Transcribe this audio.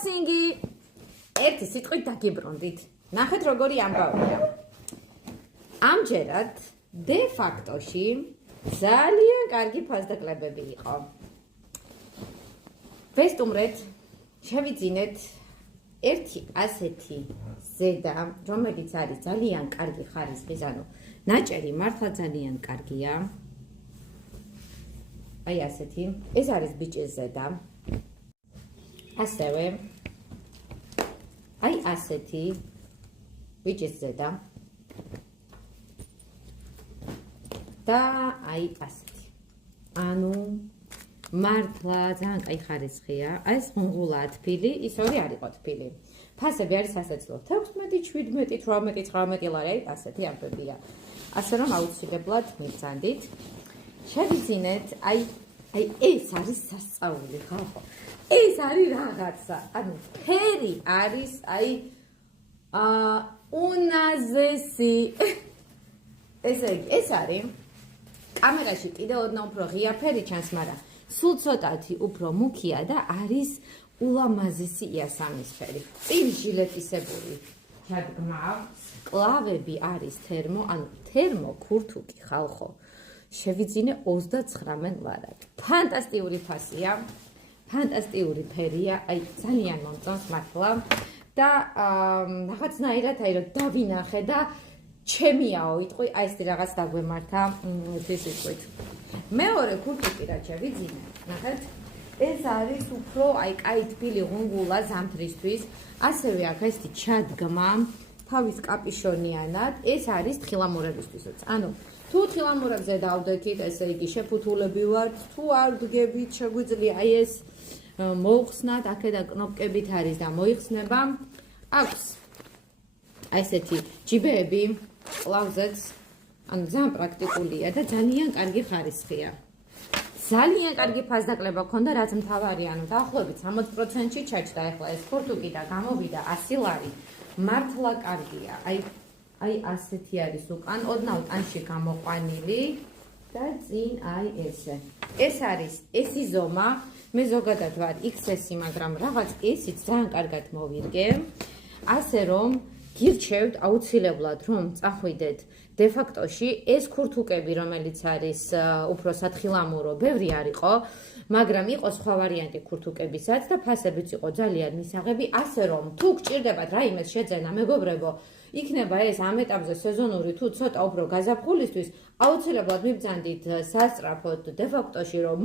Unboxing-ი. ერთი სიტყვით დაგიბრუნდით. ნახეთ როგორი ამბავია. ამჯერად de facto-ში ძალიან კარგი ფასდაკლებები იყო. ვესტუმრეთ, შევიძინეთ ერთი ასეთი ზედა, რომელიც არის ძალიან კარგი ხარისხის, ანუ ნაჭერი მართლა ძალიან კარგია. აი ასეთი, ეს არის ბიჭის ზედა. ასევე აი ასეთი ბიჭის ზედა. და აი ასეთი. ანუ მართლა ძალიან კაი ხარისხია. ეს ღუნღულა თბილი, ის ორი არ იყო თბილი. ფასები არის ასეცლო 16, 17, 18, 19 ლარი, ასეთი ამბებია. ასე რომ აუცილებლად მიგზანდით. შევიძინეთ, აი ეს არის სასწაული, ხალხო. ეს არის რაღაცა. ანუ ფერი არის აი უნაზესი. ეს არის კამერაში კიდევ ოდნავ უფრო ღია ფერი ჩანს, მაგრამ სულ ცოტათი უფრო მუქია და არის ულამაზესი იასამნისფერი. წინ ჟილეტისებური ჩადგმავს, კლავები არის თერმო, ანუ თერმო ქურთუკი ხალხო. შევიძინე 29 ლარად. ფანტასტიკური ფასია, ფანტასტიკური ფერია, აი ძალიან მომწონს მართლა და რაღაცნაირად აი რომ დავინახე და ჩემიაო იტყვი, აი ეს რაღაც დაგვემართა ეს იტყვით. მეორე ქურთუკი რა შევიძინე, ნახეთ. ეს არის უფრო აი კაი თბილი ღუნღულა ზამთრისთვის. ასევე აქ ესეთი ჩადგმა, თავის კაპიშონიანად. ეს არის თხილამურებისთვისაც. ანუ თუ თხილამურებზე დავდექით, ესე იგი შეფუთულები ვართ, თუ არ ვდგებით, შეგვიძლია აი ეს მოუხსნათ, აქედან კნოპკებით არის და მოიხსნება. აქვს აი ესეთი ჯიბეები, კლავზეც, ანუ ძალიან პრაქტიკულია და ძალიან კარგი ხარისხია. ძალიან კარგი ფასდაკლება ქონდა, რაც მთავარი, ანუ დაახლოებით 60%-ში ჩაჭდა ახლა ეს ქურთუკი და გამოვიდა 100 ლარი. მართლა კარგია. აი ასეთი არის უკან, ოდნავ ტანში გამოყვანილი და წინ აი ესე. ეს არის ესი ზომა, მე ზოგადად ვარ XS-ი, მაგრამ რაღაც ესიც ძალიან კარგად მოვირგე. ასე რომ გირჩევთ აუცილებლად რომ წახვიდეთ de facto-ში ეს ქურთუკები, რომელიც არის უფრო სათხილამურო, ბევრი არ იყო, მაგრამ იყო სხვა ვარიანტი ქურთუკებისაც და ფასებიც იყო ძალიან მისაღები, ასე რომ თუ გჭირდებათ რაიმეს შეძენა, მეგობრებო, იქნება ეს ამ ეტაპზე სეზონური თუ ცოტა უფრო გაზაფხულისთვის, აუცილებლად მიბრძანდით სასწრაფოდ de facto-ში რომ